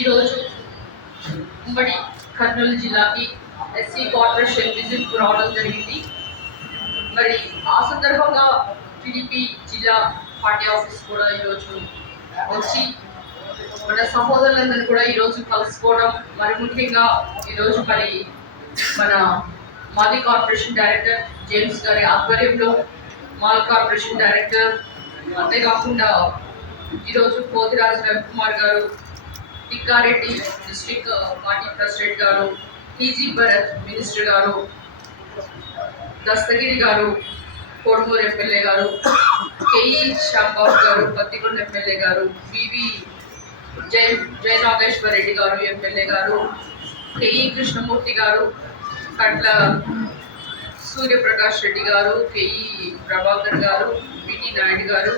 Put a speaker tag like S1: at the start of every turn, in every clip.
S1: ఈరోజు ఉమ్మడి కర్నూలు జిల్లాకి ఎస్సీ కార్పొరేషన్ విజిట్ రావడం జరిగింది. మరి ఆ సందర్భంగా టీడీపీ జిల్లా పార్టీ ఆఫీస్ కూడా ఈరోజు వచ్చి మన సహోదరులందరూ కూడా ఈరోజు కలుసుకోవడం మరి ముఖ్యంగా ఈరోజు మరి మన మాది కార్పొరేషన్ డైరెక్టర్ జేమ్స్ గారి ఆధ్వర్యంలో మాల్ కార్పొరేషన్ డైరెక్టర్ అంతేకాకుండా ఈరోజు Pothiraju Ravikumar garu Tikkareddy district party president garu TG Bharath minister garu Dastagiri garu Kodumuru MLA garu KE Shyambabu garu Pattikonda MLA గారు వివి జయ జయ నాగేశ్వర రెడ్డి గారు ఎమ్మెల్యే గారు కేఈ కృష్ణమూర్తి గారు కట్ల సూర్యప్రకాష్ రెడ్డి గారు కేఈ ప్రభాకర్ గారు పిటి నాయుడు గారు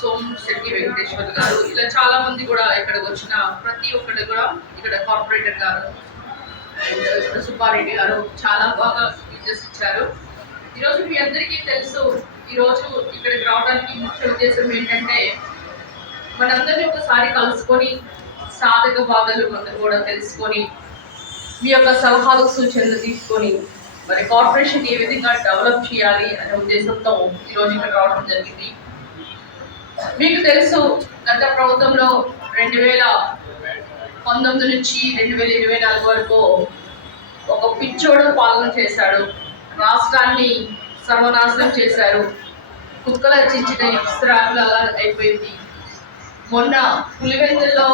S1: సోమ్ శెట్టి వెంకటేశ్వర్ గారు. ఇలా చాలా మంది కూడా ఇక్కడికి వచ్చిన ప్రతి ఒక్కరు కూడా ఇక్కడ కార్పొరేటర్ గారు అండ్ సుబ్బారెడ్డి గారు చాలా బాగా స్పీచెస్ ఇచ్చారు. ఈరోజు మీ అందరికీ తెలుసు ఈరోజు ఇక్కడికి రావడానికి ముఖ్య ఉద్దేశం ఏంటంటే మనందరినీ ఒకసారి కలుసుకొని సాధక బాధలు మనం కూడా తెలుసుకొని మీ యొక్క సలహాలు సూచనలు తీసుకొని మరి కార్పొరేషన్ ఏ విధంగా డెవలప్ చేయాలి అనే ఉద్దేశంతో ఈరోజు ఇక్కడ రావడం జరిగింది. మీకు తెలుసు గత ప్రభుత్వంలో రెండు వేల పంతొమ్మిది నుంచి రెండు వేల ఇరవై నాలుగు వరకు ఒక పిచ్చోడు పాలన చేశాడు. రాష్ట్రాన్ని సర్వనాశనం చేశారు. కుక్కల చించిన ఇస్త్రాకులాగా అయిపోయింది. మొన్న పులివెందుల్లో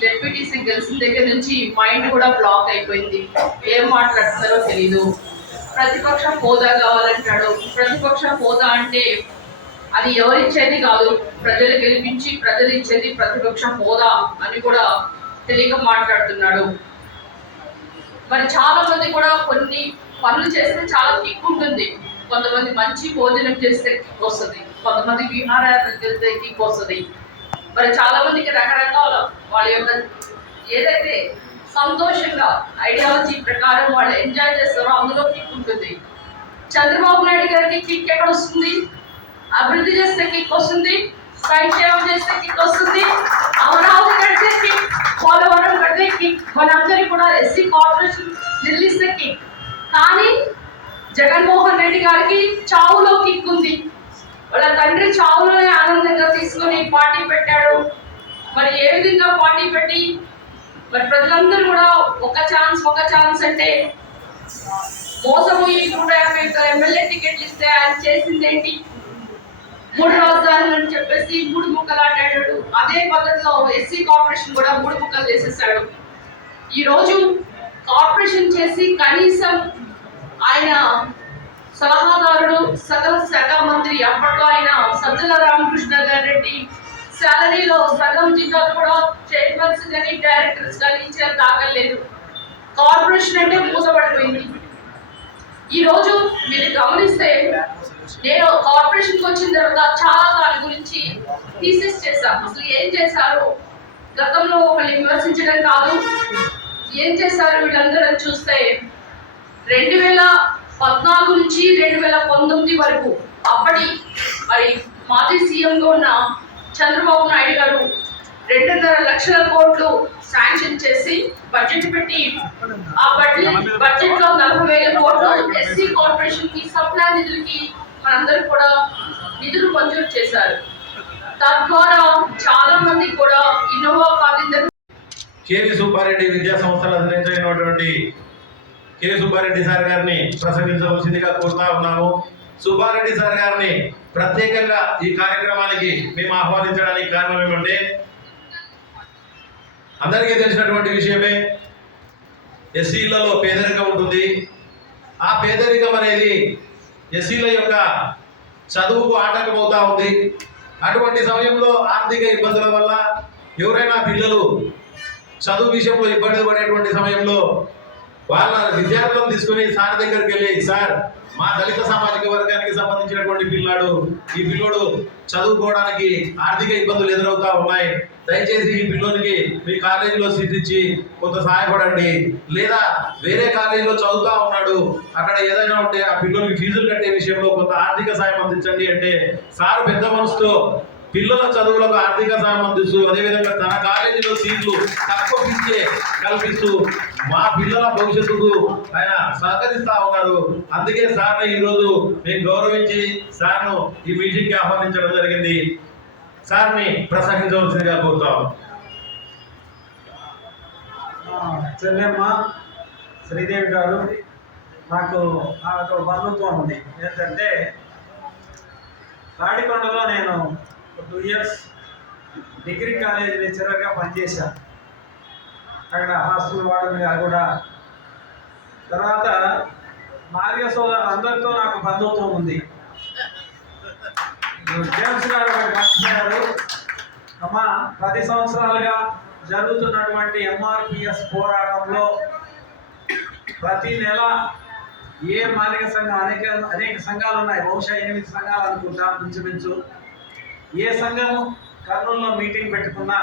S1: జెడ్పీటీసీ గెలిచిన దగ్గర నుంచి మైండ్ కూడా బ్లాక్ అయిపోయింది. ఏం మాట్లాడుతున్నారో తెలీదు. ప్రతిపక్ష హోదా కావాలంటాడు ప్రతిపక్ష హోదా అంటే అది ఎవరిచ్చేది కాదు. ప్రజలు గెలిపించి ప్రజలు ఇచ్చేది ప్రతిపక్ష హోదా అని కూడా తెలియక మాట్లాడుతున్నాడు. మరి చాలా మంది కూడా కొన్ని పనులు చేస్తే చాలా కిక్ ఉంటుంది కొంతమంది మంచి భోజనం చేస్తే కిక్ వస్తుంది కొంతమంది విహారయాత్ర చేస్తే కిక్ వస్తుంది మరి చాలా మందికి రకరకాల వాళ్ళ యొక్క ఏదైతే సంతోషంగా ఐడియాలజీ ప్రకారం వాళ్ళు ఎంజాయ్ చేస్తారో అందులో కిక్ ఉంటుంది చంద్రబాబు నాయుడు గారికి కిక్ ఎక్కడ వస్తుంది అభివృద్ధి చేస్తే కిక్ వస్తుంది సంక్షేమం చేస్తే కిక్ వస్తుంది అమరావతి కడితే కిక్ పోలవరం కడితే కిక్ మనందరికీ కూడా ఎస్సీ కార్పొరేషన్ నిర్లిస్తే కిక్ కానీ జగన్మోహన్ రెడ్డి గారికి చావులో కిక్ ఉంది. వాళ్ళ తండ్రి చావులోనే ఆనందంగా తీసుకొని పార్టీ పెట్టాడు. మరి ఏ విధంగా పార్టీ పెట్టి? మరి ప్రజలందరూ కూడా ఒక ఛాన్స్ ఒక ఛాన్స్ అంటే మోసము ఈ నూట యాభై ఎమ్మెల్యే టికెట్లు ఇస్తే ఆయన చేసింది ఏంటి మూడు రాజధానులు అని చెప్పేసి మూడు ముక్కలు ఆడాడు. అదే పద్ధతిలో ఎస్సీ కార్పొరేషన్ కూడా మూడు ముక్కలు చేసేసాడు. ఈ రోజు కార్పొరేషన్ చేసి కనీసం ఆయన సలహాదారుడు సకల శాఖ మంత్రి అప్పట్లో ఆయన సజ్జల రామకృష్ణ గారి రెడ్డి శాలరీలో సగం జిల్లాలు కూడా చైర్మన్స్ కానీ డైరెక్టర్స్ కానీ ఇచ్చే తాగలేదు కార్పొరేషన్ అంటే మూసబడిపోయింది. ఈ రోజు మీరు గమనిస్తే నేను కార్పొరేషన్కి వచ్చిన తర్వాత చాలా దాని గురించి థీసెస్ చేశాను. అసలు ఏం చేశారు? గతంలో ఒకళ్ళు విమర్శించడం కాదు. ఏం చేశారు వీళ్ళందరూ చూస్తే రెండు వేల పద్నాలుగు నుంచి రెండు వేల పంతొమ్మిది వరకు అప్పటి మరి మాజీ సీఎంగా ఉన్న చంద్రబాబు నాయుడు గారు రెండున్నర లక్షల కోట్లు శాంక్షన్ చేసి బడ్జెట్ పెట్టి ఆ బడ్జెట్ బడ్జెట్లో నలభై వేల కోట్లు ఎస్సీ కార్పొరేషన్కి సప్లా నిధులకి మనందరూ కూడా నిధులు మంజూరు చేశారు. తద్వారా చాలా మంది కూడా ఇన్నోవా కాలేజీ
S2: కేవి సుబ్బారెడ్డి విద్యా సంస్థలు అందించినటువంటి కే సుబ్బారెడ్డి సార్ గారిని ప్రసంగించవలసిందిగా కోరుతా ఉన్నాము. సుబ్బారెడ్డి సార్ గారిని ప్రత్యేకంగా ఈ కార్యక్రమానికి మేము ఆహ్వానించడానికి కారణం ఏమంటే అందరికీ తెలిసినటువంటి విషయమే ఎస్సీలలో పేదరికం ఉంటుంది. ఆ పేదరికం అనేది ఎస్సీల యొక్క చదువుకు ఆటంకం అవుతా ఉంది. అటువంటి సమయంలో ఆర్థిక ఇబ్బందుల వల్ల ఎవరైనా పిల్లలు చదువు విషయంలో ఇబ్బంది పడేటువంటి సమయంలో వాళ్ళ విద్యార్థులను తీసుకుని సార్ దగ్గరికి వెళ్ళి సార్ మా దళిత సామాజిక వర్గానికి సంబంధించినటువంటి పిల్లాడు ఈ పిల్లోడు చదువుకోవడానికి ఆర్థిక ఇబ్బందులు ఎదురవుతా ఉన్నాయి. దయచేసి ఈ పిల్లోనికి మీ కాలేజీలో సీట్ ఇచ్చి కొంత సహాయపడండి. లేదా వేరే కాలేజీలో చదువుతా ఉన్నాడు అక్కడ ఏదైనా ఉంటే ఆ పిల్లోనికి ఫీజులు కట్టే విషయంలో కొంత ఆర్థిక సాయం అందించండి అంటే సార్ పెద్ద మనసుతో పిల్లల చదువులకు ఆర్థిక సాయం అందిస్తూ అదేవిధంగా తన కాలేజీలో సీట్లు తక్కువ ఫీజే కల్పిస్తూ మా పిల్లల భవిష్యత్తుకు ఆయన సహకరిస్తా ఉన్నారు. అందుకే సార్ని ఈరోజు మేము గౌరవించి సార్ను ఈ మీటింగ్కి ఆహ్వానించడం జరిగింది. సార్ని ప్రసంగించవలసిందిగా కోరుతాం.
S3: ఆ, చెల్లెమ్మ శ్రీదేవి గారు నాకు నాకు బంధుత్వం ఉంది. ఏంటంటే తాడికొండలో నేను టూ ఇయర్స్ డిగ్రీ కాలేజ్ లెక్చరర్గా పనిచేశాను. అక్కడ హాస్టల్ వాడని కూడా. తర్వాత మార్గ సోదరులు అందరితో నాకు బంధుత్వం ఉంది. జేమ్స్ గారు మాట్లాడారు అమ్మ పది సంవత్సరాలుగా జరుగుతున్నటువంటి ఎంఆర్పిఎస్ పోరాటంలో ప్రతి నెల ఏ మాదిక సంఘం అనేక అనేక సంఘాలు ఉన్నాయి బహుశా ఎనిమిది సంఘాలు అనుకుంటా మించుమించు. ఏ సంఘము కర్నూలులో మీటింగ్ పెట్టుకున్నా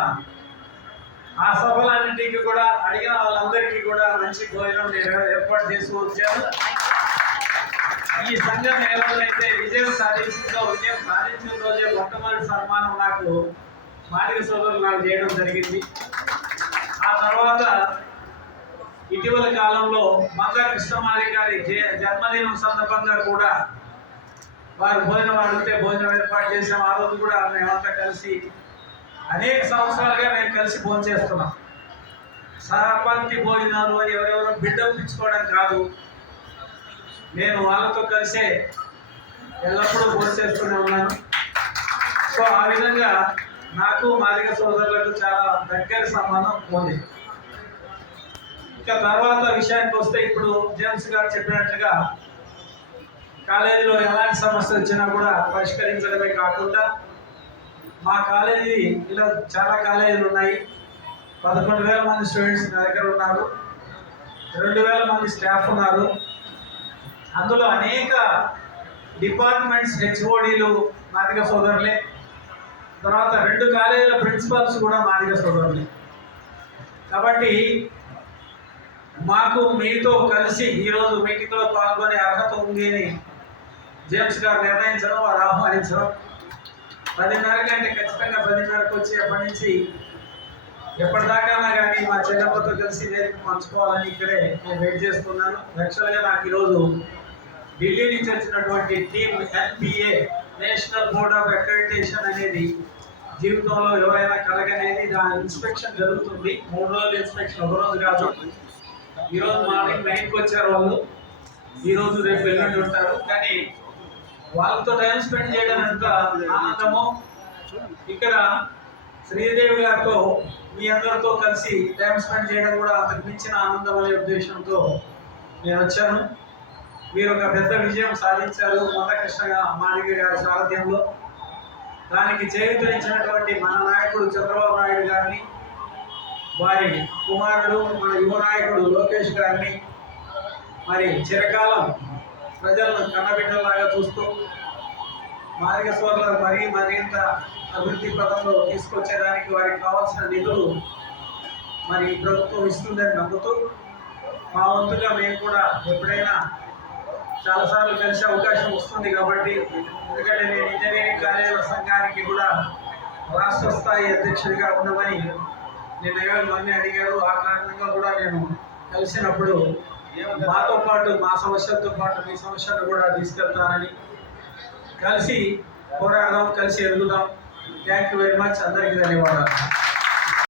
S3: ఆ సభలన్నింటికి కూడా అడిగిన వాళ్ళందరికీ కూడా మంచి భోజనం నేను ఏర్పాటు చేసి వచ్చాను. ఈ సంఘం ఎవరైతే విజయం సాధించిందో విజయం సాధించిన రోజే మొట్టమొదటి సన్మానం నాకు మాదిరి సోదరులు నాకు చేయడం జరిగింది. ఆ తర్వాత ఇటీవల కాలంలో మంద కృష్ణమారి గారి జన్మదినం సందర్భంగా కూడా వారు భోజనం అడిగితే భోజనం ఏర్పాటు చేసాం ఆ రోజు కూడా మేమంతా కలిసి అనేక సంవత్సరాలుగా మేము కలిసి భోజనం చేస్తున్నాం. సహపంక్తి భోజనాలు ఎవరెవరో బిడ్డప్ ఇచ్చుకోవడం కాదు. నేను వాళ్ళతో కలిసే ఎల్లప్పుడూ భోజనం చేస్తూనే ఉన్నాను. సో ఆ విధంగా నాకు మాదిక సోదరులకు చాలా దగ్గర సంబంధం ఉంది. ఇక తర్వాత విషయానికి వస్తే ఇప్పుడు జేమ్స్ గారు చెప్పినట్లుగా కాలేజీలో ఎలాంటి సమస్య వచ్చినా కూడా పరిష్కరించడమే కాకుండా మా కాలేజీ ఇలా చాలా కాలేజీలు ఉన్నాయి. పదకొండు వేల మంది స్టూడెంట్స్ నా దగ్గర ఉన్నారు. రెండు వేల మంది స్టాఫ్ ఉన్నారు. అందులో అనేక డిపార్ట్మెంట్స్ హెచ్ఓడీలు మాదిగ సోదరులే. తర్వాత రెండు కాలేజీల ప్రిన్సిపల్స్ కూడా మాదిగ సోదరులే. కాబట్టి మాకు మీతో కలిసి ఈరోజు మీటింగ్లో పాల్గొనే అర్హత ఉంది అని జేమ్స్ గారు నిర్ణయించడం వారు ఆహ్వానించడం. పదిన్నరకి అంటే ఖచ్చితంగా పదిన్నరకు వచ్చి అప్పటి నుంచి ఎప్పటిదాకైనా కానీ మా చెల్లెమ్మతో కలిసి నేను పంచుకోవాలని ఇక్కడే నేను వెయిట్ చేస్తున్నాను. యాక్చువల్గా నాకు ఈరోజు ఢిల్లీ నుంచి వచ్చినటువంటి team NPA national board of accreditation అనేది జీవితంలో ఎవరైనా కలగనేది దాని ఇన్స్పెక్షన్ జరుగుతుంది. మూడు రోజులు ఇన్స్పెక్షన్ ఒక రోజు కాదు. ఈరోజు మార్నింగ్ నైన్కి వచ్చారు వాళ్ళు. ఈరోజు రేపు ఎల్లుండి ఉంటారు. కానీ వాళ్ళతో టైం స్పెండ్ చేయడం ఎంత ఆనందమో ఇక్కడ శ్రీదేవి గారితో మీ అందరితో కలిసి టైం స్పెండ్ చేయడం కూడా అంతకు మించిన ఆనందం అనే ఉద్దేశంతో నేను వచ్చాను. మీరు ఒక పెద్ద విజయం సాధించారు మందకృష్ణ మాదిగ గారి సారథ్యంలో. దానికి చేయుతనిచ్చినటువంటి మన నాయకుడు చంద్రబాబు నాయుడు గారిని వారి కుమారుడు మన యువ నాయకుడు లోకేష్ గారిని మరి చిరకాలం ప్రజలను కన్నబిడ్డలాగా చూస్తూ మాదిగ సోదరులు మరీ మరింత అభివృద్ధి పదంలో తీసుకొచ్చేదానికి వారికి కావాల్సిన నిధులు మరి ప్రభుత్వం ఇస్తుందని నమ్ముతూ మా వంతుగా మేము కూడా ఎప్పుడైనా చాలాసార్లు కలిసే అవకాశం వస్తుంది కాబట్టి ఎందుకంటే నేను ఇంజనీరింగ్ కాలేజీల సంఘానికి కూడా రాష్ట్ర స్థాయి అధ్యక్షుడిగా ఉండమని నిన్న మొన్న అడిగారు. ఆ కారణంగా కూడా నేను కలిసినప్పుడు మాతో పాటు మా సమస్యలతో పాటు మీ సమస్యలు కూడా తీసుకెళ్తానని కలిసి పోరాడదాం కలిసి ఎదుగుదాం. థ్యాంక్ యూ వెరీ మచ్ అందరికీ ధన్యవాదాలు.